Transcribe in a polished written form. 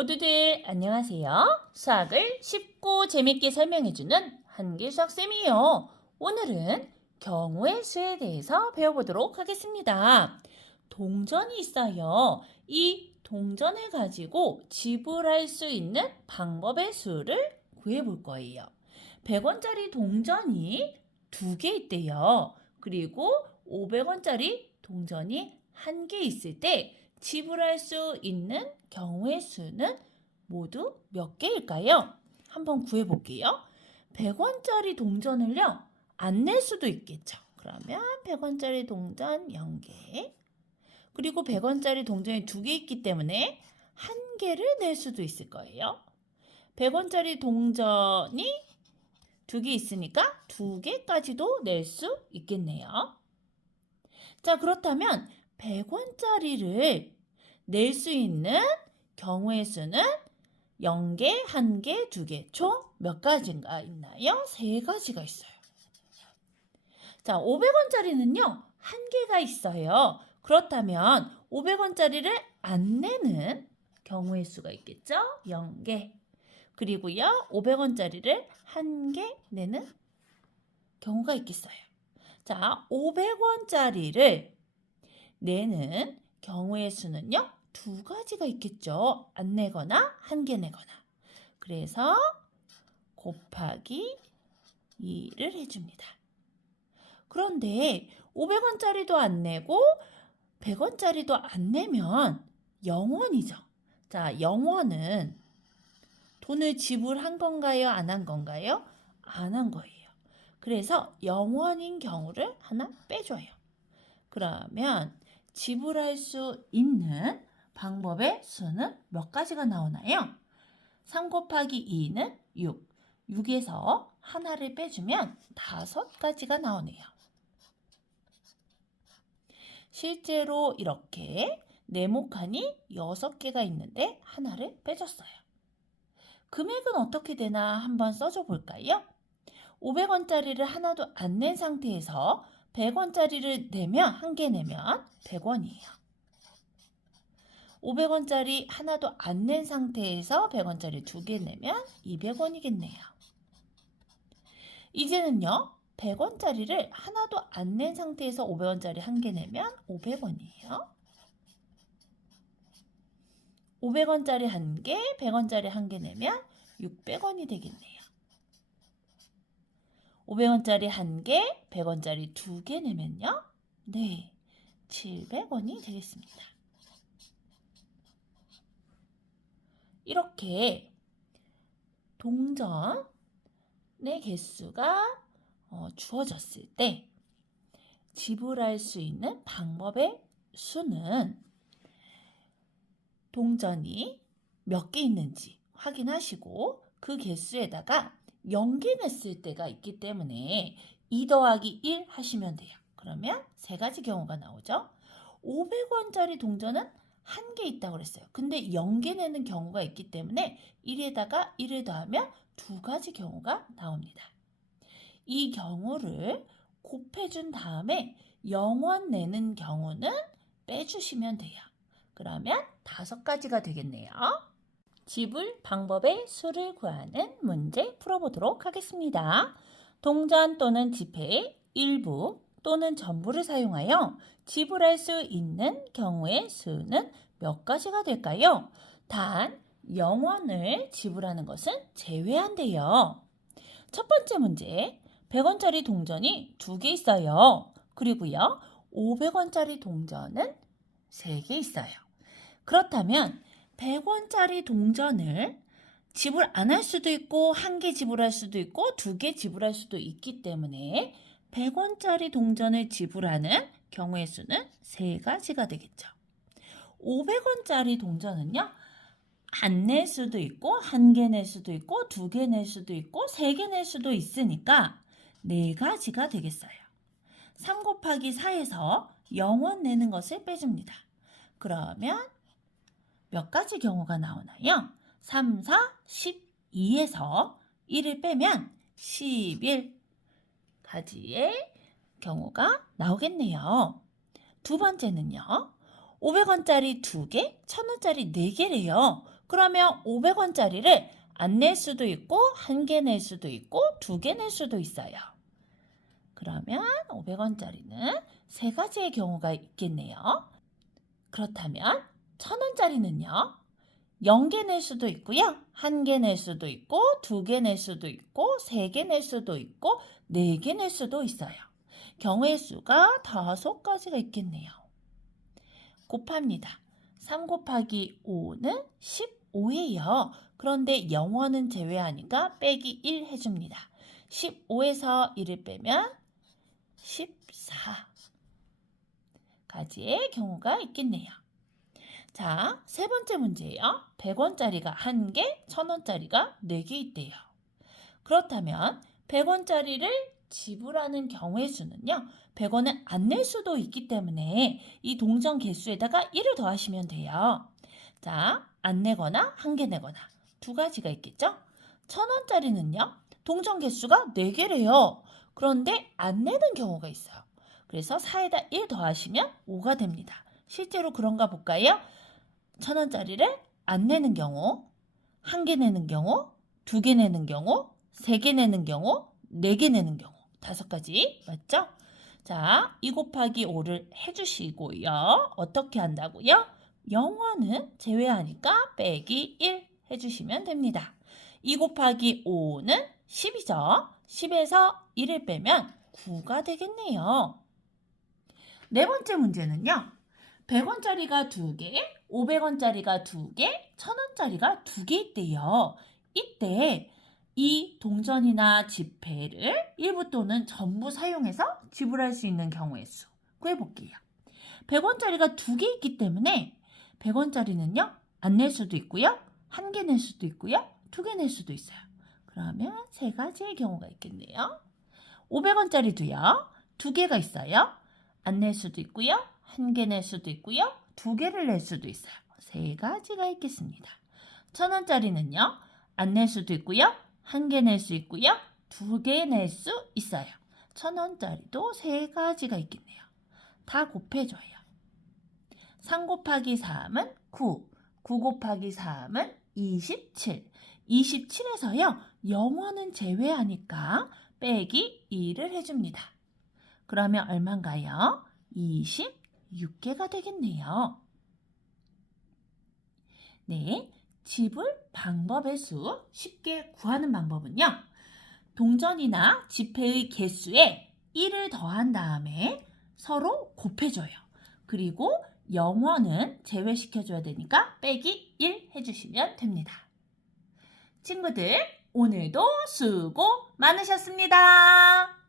모두들 안녕하세요. 수학을 쉽고 재밌게 설명해주는 한길수학쌤이에요. 오늘은 경우의 수에 대해서 배워보도록 하겠습니다. 동전이 있어요. 이 동전을 가지고 지불할 수 있는 방법의 수를 구해볼 거예요. 100원짜리 동전이 2개 있대요. 그리고 500원짜리 동전이 1개 있을 때 지불할 수 있는 경우의 수는 모두 몇 개일까요? 한번 구해볼게요. 100원짜리 동전을요, 안 낼 수도 있겠죠. 그러면 100원짜리 동전 0개. 그리고 100원짜리 동전이 2개 있기 때문에 1개를 낼 수도 있을 거예요. 100원짜리 동전이 2개 있으니까 2개까지도 낼 수 있겠네요. 자, 그렇다면 100원짜리를 낼 수 있는 경우의 수는 0개, 1개, 2개, 총 몇 가지가 있나요? 3가지가 있어요. 자, 500원짜리는요, 1개가 있어요. 그렇다면 500원짜리를 안 내는 경우의 수가 있겠죠? 0개. 그리고요, 500원짜리를 1개 내는 경우가 있겠어요. 자, 500원짜리를 내는 경우의 수는요, 2가지가 있겠죠. 안 내거나 1개 내거나. 그래서 곱하기 2를 해줍니다. 그런데 500원짜리도 안 내고 100원짜리도 안 내면 0원이죠. 자, 0원은 돈을 지불한 건가요? 안 한 건가요? 안 한 거예요. 그래서 0원인 경우를 하나 빼줘요. 그러면 지불할 수 있는 방법의 수는 몇 가지가 나오나요? 3 곱하기 2는 6. 6에서 하나를 빼주면 5가지가 나오네요. 실제로 이렇게 네모칸이 6개가 있는데 하나를 빼줬어요. 금액은 어떻게 되나 한번 써줘 볼까요? 500원짜리를 하나도 안 낸 상태에서 100원짜리를 내면 1개 내면 100원이에요. 500원짜리 하나도 안 낸 상태에서 100원짜리 2개 내면 200원이겠네요. 이제는요, 100원짜리를 하나도 안 낸 상태에서 500원짜리 1개 내면 500원이에요. 500원짜리 1개, 100원짜리 1개 내면 600원이 되겠네요. 500원짜리 1개, 100원짜리 2개 내면요. 네, 700원이 되겠습니다. 이렇게 동전의 개수가 주어졌을 때 지불할 수 있는 방법의 수는 동전이 몇 개 있는지 확인하시고 그 개수에다가 0개 냈을 때가 있기 때문에 2 더하기 1 하시면 돼요. 그러면 3가지 경우가 나오죠. 500원짜리 동전은 1개 있다고 그랬어요. 근데 0개 내는 경우가 있기 때문에 1에다가 1을 더하면 2가지 경우가 나옵니다. 이 경우를 곱해준 다음에 0원 내는 경우는 빼주시면 돼요. 그러면 5가지가 되겠네요. 지불 방법의 수를 구하는 문제 풀어보도록 하겠습니다. 동전 또는 지폐의 일부 또는 전부를 사용하여 지불할 수 있는 경우의 수는 몇 가지가 될까요? 단 0원을 지불하는 것은 제외한대요. 첫 번째 문제, 100원짜리 동전이 2개 있어요. 그리고요, 500원짜리 동전은 3개 있어요. 그렇다면 100원짜리 동전을 지불 안 할 수도 있고 1개 지불할 수도 있고 2개 지불할 수도 있기 때문에 100원짜리 동전을 지불하는 경우의 수는 3가지가 되겠죠. 500원짜리 동전은요, 안 낼 수도 있고 1개 낼 수도 있고 2개 낼 수도 있고 3개 낼 수도 있으니까 4가지가 되겠어요. 3 곱하기 4에서 0원 내는 것을 빼줍니다. 그러면 몇 가지 경우가 나오나요? 3, 4, 12에서 1을 빼면 11가지의 경우가 나오겠네요. 두 번째는요. 500원짜리 2개, 1000원짜리 4개래요. 그러면 500원짜리를 안 낼 수도 있고 1개 낼 수도 있고 2개 낼 수도 있어요. 그러면 500원짜리는 3가지의 경우가 있겠네요. 그렇다면 1000원짜리는요. 0개 낼 수도 있고요. 1개 낼 수도 있고 2개 낼 수도 있고 3개 낼 수도 있고 4개 낼 수도 있어요. 경우의 수가 5가지가 있겠네요. 곱합니다. 3 곱하기 5는 15예요. 그런데 0원은 제외하니까 빼기 1 해줍니다. 15에서 1을 빼면 14가지의 경우가 있겠네요. 자, 세 번째 문제예요. 100원짜리가 1개, 1000원짜리가 4개 있대요. 그렇다면 100원짜리를 지불하는 경우의 수는요. 100원을 안 낼 수도 있기 때문에 이 동전 개수에다가 1을 더하시면 돼요. 자, 안 내거나 1개 내거나 2가지가 있겠죠? 1000원짜리는요. 동전 개수가 4개래요. 그런데 안 내는 경우가 있어요. 그래서 4에다 1 더하시면 5가 됩니다. 실제로 그런가 볼까요? 1000원짜리를 안 내는 경우, 1개 내는 경우, 2개 내는 경우, 3개 내는 경우, 4개 내는 경우 5가지 맞죠? 자, 2 곱하기 5를 해주시고요. 어떻게 한다고요? 0원은 제외하니까 빼기 1 해주시면 됩니다. 2 곱하기 5는 10이죠. 10에서 1을 빼면 9가 되겠네요. 네 번째 문제는요. 100원짜리가 2개, 500원짜리가 2개, 1000원짜리가 2개 있대요. 이때 이 동전이나 지폐를 일부 또는 전부 사용해서 지불할 수 있는 경우의 수 구해볼게요. 100원짜리가 2개 있기 때문에 100원짜리는요. 안 낼 수도 있고요. 1개 낼 수도 있고요. 2개 낼 수도 있어요. 그러면 3가지의 경우가 있겠네요. 500원짜리도요. 2개가 있어요. 안 낼 수도 있고요. 1개 낼 수도 있고요. 2개를 낼 수도 있어요. 3가지가 있겠습니다. 1000원짜리는요. 안 낼 수도 있고요. 1개 낼 수 있고요. 2개 낼 수 있어요. 1000원짜리도 3가지가 있겠네요. 다 곱해줘요. 3 곱하기 3은 9, 9 곱하기 3은 27. 27에서요. 0원은 제외하니까 빼기 2를 해줍니다. 그러면 얼마인가요? 26개가 되겠네요. 네, 지불 방법의 수 쉽게 구하는 방법은요. 동전이나 지폐의 개수에 1을 더한 다음에 서로 곱해줘요. 그리고 0원은 제외시켜줘야 되니까 빼기 1 해주시면 됩니다. 친구들, 오늘도 수고 많으셨습니다.